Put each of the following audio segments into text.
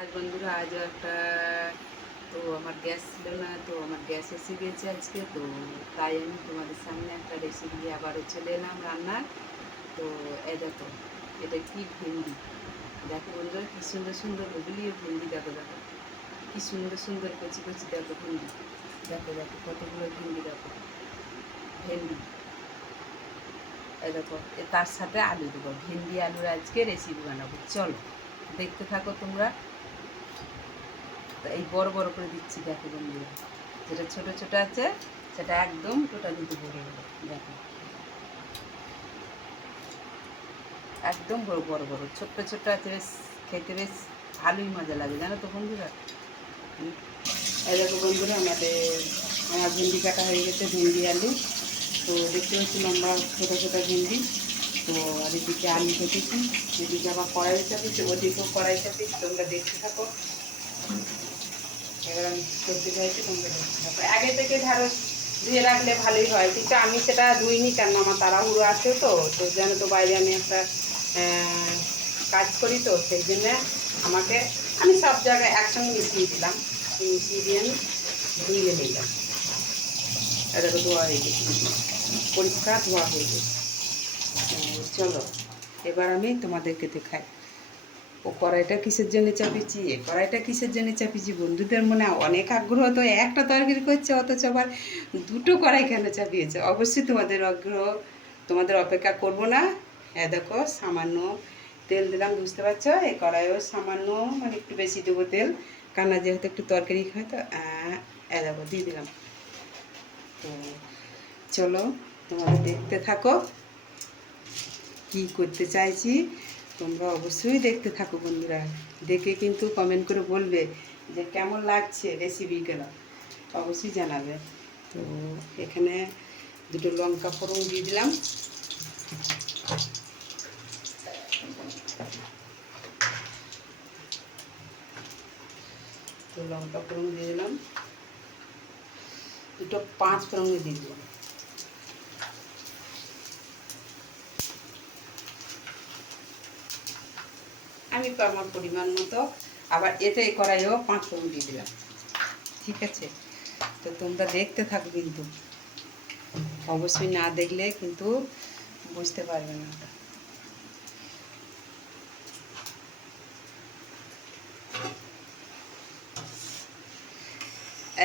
আজ বন্ধুরা আজও একটা তো আমার গ্যাস ছিল না, তো আমার গ্যাস এসে গেছে আজকে। তো তাই আমি তোমাদের সামনে একটা রেসিপি নিয়ে আবারও চলে এলাম রান্নার। তো এ দেখো, এটা কি ভেন্ডি। দেখো বন্ধুরা কি সুন্দর সুন্দর ওগুলিও ভেন্ডি। দেখো দেখো কি সুন্দর সুন্দর কচি কচি দেখো ভেন্ডি। দেখো দেখো কতগুলো ভেন্ডি। দেখো ভেন্ডি, এই দেখো তার সাথে আলু দেবো। ভেন্ডি আলুর আজকে রেসিপি বানাবো, চলো দেখতে থাকো তোমরা। এই বড় বড় করে দিচ্ছি দেখো বন্ধুরা, যেটা ছোট ছোট আছে সেটা একদম টোটালি বড় বড়। দেখো একদম বড় বড় বড়, ছোট্ট ছোট্ট আছে, বেশ খেতে বেশ ভালোই মজা লাগে জানো তো বন্ধুরা। এই দেখো বন্ধুরা আমার ভেন্ডি কাটা হয়ে গেছে, ভেন্ডি আলু। তো দেখতে পাচ্ছি লম্বা ছোটো ছোটো ভেন্ডি। তো আর এদিকে আলু কেটেছি, এদিকে আবার কড়াই চাপিয়েছি, ওদিকেও কড়াই চাপিয়েছি, তোমরা দেখতে থাকো। এবার আমি করতে চাইছি, তোমরা দেখতে থাকো। আগে থেকে ঢ্যাঁড়স ধুয়ে রাখলে ভালোই হয়, কিন্তু আমি সেটা ধুইনি, কেন আমার তাড়াহুড়ো আছে। তো তো জানো তো বাইরে আমি একটা কাজ করি, তো সেই জন্যে আমি সব জায়গায় একসঙ্গে মিশিয়ে দিলাম। মিশিয়ে দিয়ে আমি ধুয়ে নিলাম। এটা ধোয়া হয়ে গেছে, পরিষ্কার ধোয়া হয়ে গেছে। চলো এবার আমি তোমাদেরকে দেখাই ও কড়াইটা কিসের জন্য চাপিয়েছি, কড়াইটা কিসের জন্য চাপিয়েছি। বন্ধুদের মনে অনেক আগ্রহ, তো একটা তরকারি করছে অথচ আবার দুটো কড়াই কেন চাপিয়েছে। অবশ্যই তোমাদের আগ্রহ, তোমাদের অপেক্ষা করব না। দেখো সামান্য তেল দিলাম, বুঝতে পারছো। এই কড়াইও সামান্য মানে একটু বেশি দেবো তেল, কারণ যেহেতু একটু তরকারি হয়। তো দেখো দিয়ে দিলাম। তো চলো তোমাদের দেখতে থাকো কি করতে চাইছি। তোমরা অবশ্যই দেখতে থাকো বন্ধুরা, দেখে কিন্তু কমেন্ট করে বলবে যে কেমন লাগছে রেসিপিগুলো, অবশ্যই জানাবে। তো এখানে দুটো লঙ্কা ফোড়ন দিয়ে দিলাম। তো লঙ্কা ফোড়ন দিয়ে দিলাম, দুটো পাঁচ ফোড়ন দিয়ে দিলাম। আমি আমার পরিমাণ মতো, আবার এতে কড়াইও পাঁচ ফোড়ন দিয়ে দিলাম। ঠিক আছে, তো তোমরা দেখতে থাকো, কিন্তু অবশ্যই না দেখলে কিন্তু বুঝতে পারবে না।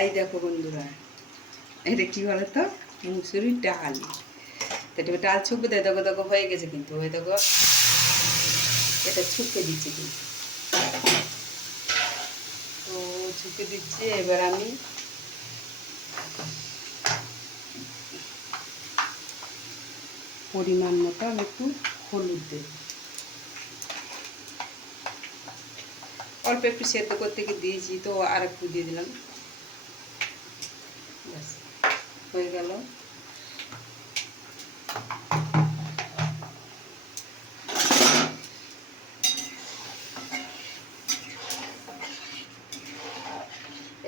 এই দেখো বন্ধুরা, এটা কী বলো তো, মুসুরির ডাল। তো এটা ডাল ছুঁকবে, তো দেখো দেখো হয়ে গেছে, কিন্তু ওই দেখো এটা ছুঁকে দিচ্ছি কিন্তু। তো ছুঁকে দিচ্ছি, এবার আমি পরিমাণ মতো আমি একটু হলুদ দেব, অল্প একটু সেদ্ধ করতে গিয়ে দিয়েছি, তো আর একটু দিয়ে দিলাম, ব্যাস হয়ে গেল।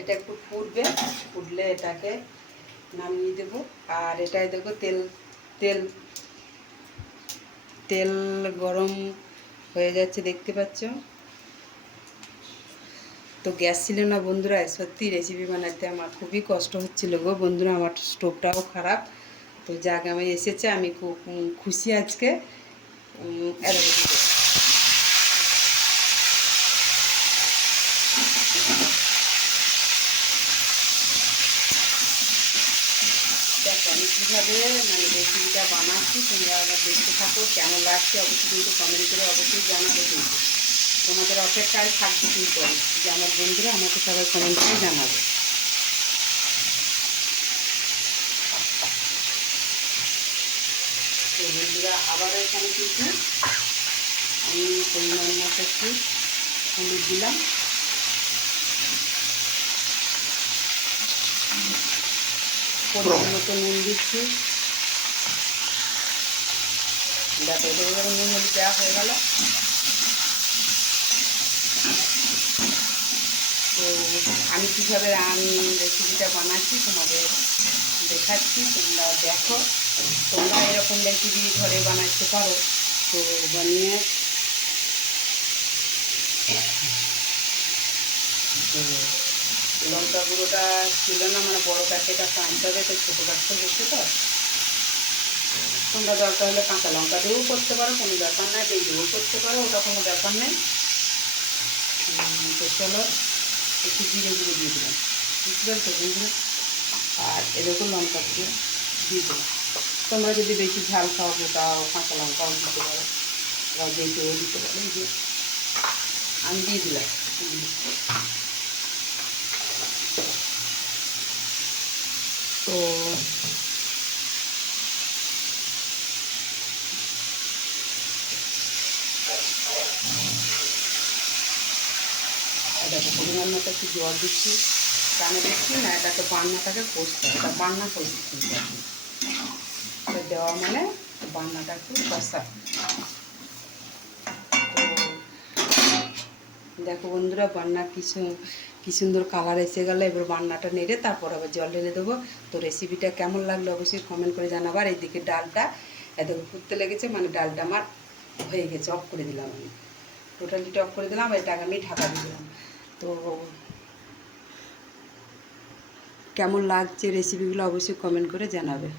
এটা একটু ফুটলে এটাকে নামিয়ে দেব। আর এটাই দেখো তেল তেল তেল গরম হয়ে যাচ্ছে, দেখতে পাচ্ছ। তো গ্যাস ছিল না বন্ধুরা, সত্যি রেসিপি বানাতে আমার খুবই কষ্ট হচ্ছিল গো বন্ধুরা, আমার স্টোভটাও খারাপ। তো যাক আমি এসেছে, আমি খুব খুশি আজকে। দেখো আমি কীভাবে মানে রেসিপিটা বানাচ্ছি, তোমরা আবার দেখতে থাকো, কেমন লাগছে অবশ্যই কিন্তু কমেন্ট করে অবশ্যই জানাবে। কিন্তু তোমাদের অপেক্ষায় থাকবো কিন্তু যে আমার বন্ধুরা আমাকে সবাই কমেন্ট করে জানাবে। তো বন্ধুরা আবার এখানে কিন্তু আমি পরিমাণ মতো একটু হলুদ দিলাম, পরিমাণ মতো নুন দিচ্ছি। দেখো এবার নুন হলুদ দেওয়া হয়ে গেল। তো আমি কীভাবে রেসিপিটা বানাচ্ছি তোমাদের দেখাচ্ছি, তোমরা দেখো। তোমরা এরকম রেসিপি ঘরে বানাতে পারো, তো বানিয়ে তো লঙ্কা গুঁড়োটা ছিল না, মানে বড়ো প্যাকেট একটা আনতে হবে, তো ছোটো প্যাকেটটা হচ্ছে তো। তোমরা দরকার হলে কাঁচা লঙ্কা দিয়েও করতে পারো, কোনো ব্যাপার নাই, দিয়ে দিয়েও করতে পারো, ওটা কোনো ব্যাপার নেই। তো চলো একটু জিরে গুঁড়ো দিয়ে দিলাম, বুঝতে পারছো বন্ধুরা। আর এরকম লঙ্কা দিয়ে দিলাম। তোমরা যদি বেশি ঝাল খাও গোটাও কাঁচা লঙ্কাও দিতে পারো, বা বেটেও দিতে পারো। এই যে আমি দিয়ে দিলাম। তো এটাকে পরিমাণ মতো একটু জল দিচ্ছি, কেন দিচ্ছি না, এটাকে বান্নাটাকে কষতে হবে, এটা বান্না কষতে হবে, এটা দেওয়া মানে বান্নাটা একটু কষা। তো দেখো বন্ধুরা, বান্না কি সুন্দর কালার এসে গেলো। এবার বান্নাটা নেড়ে তারপর আবার জল ঢেলে দেবো। তো রেসিপিটা কেমন লাগলো অবশ্যই কমেন্ট করে জানাবার। এইদিকে ডালটা এদিকে ফুটতে লেগেছে, মানে ডালটা আমার হয়ে গেছে, অফ করে দিলাম আমি, টোটালিটা অফ করে দিলাম, এটাকে আমি ঢাকা দিয়ে দিলাম। তো কেমন লাগছে রেসিপিগুলো অবশ্যই কমেন্ট করে জানাবে।